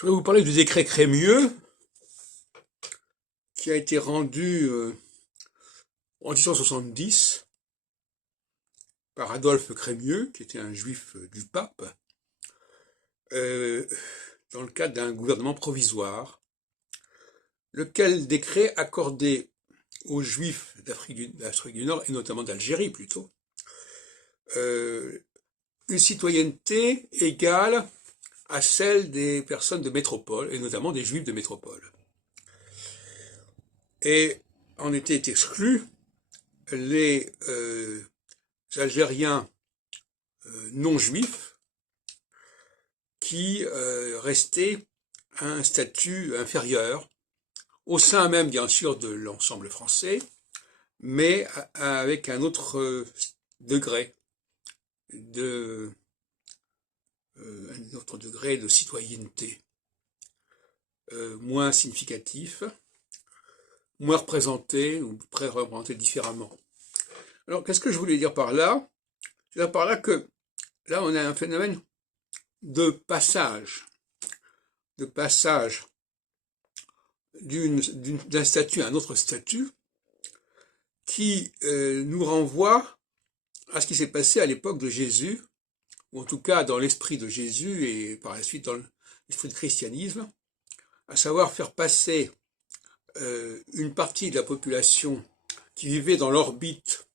Je vais vous parler du décret Crémieux qui a été rendu en 1870 par Adolphe Crémieux, qui était un juif du pape, dans le cadre d'un gouvernement provisoire, lequel décret accordait aux juifs d'Afrique du Nord, et notamment d'Algérie plutôt, une citoyenneté égale à celle des personnes de métropole, et notamment des juifs de métropole. Et en étaient exclus les Algériens non juifs qui restaient à un statut inférieur, au sein même bien sûr de l'ensemble français, mais avec un autre degré de citoyenneté, moins significatif, moins représenté ou représenté différemment. Alors, qu'est-ce que je voulais dire par là? Je veux dire par là que là, on a un phénomène de passage d'un statut à un autre statut qui nous renvoie à ce qui s'est passé à l'époque de Jésus, ou en tout cas dans l'esprit de Jésus et par la suite dans l'esprit du christianisme, à savoir faire passer une partie de la population qui vivait dans l'orbite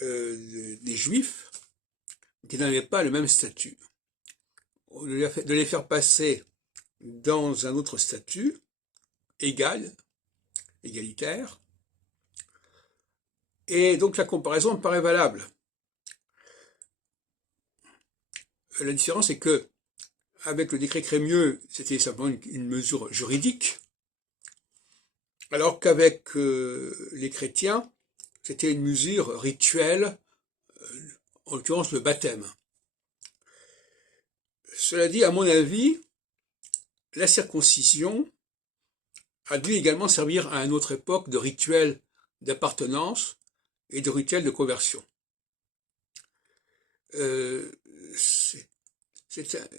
des Juifs, qui n'avaient pas le même statut, de les faire passer dans un autre statut, égalitaire, et donc la comparaison me paraît valable. La différence est que, avec le décret Crémieux, c'était simplement une mesure juridique, alors qu'avec les chrétiens, c'était une mesure rituelle, en l'occurrence le baptême. Cela dit, à mon avis, la circoncision a dû également servir à une autre époque de rituel d'appartenance et de rituel de conversion.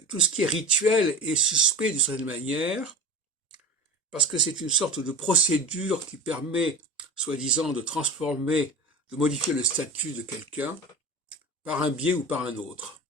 Tout ce qui est rituel est suspect d'une certaine manière, parce que c'est une sorte de procédure qui permet, soi-disant, de modifier le statut de quelqu'un par un biais ou par un autre.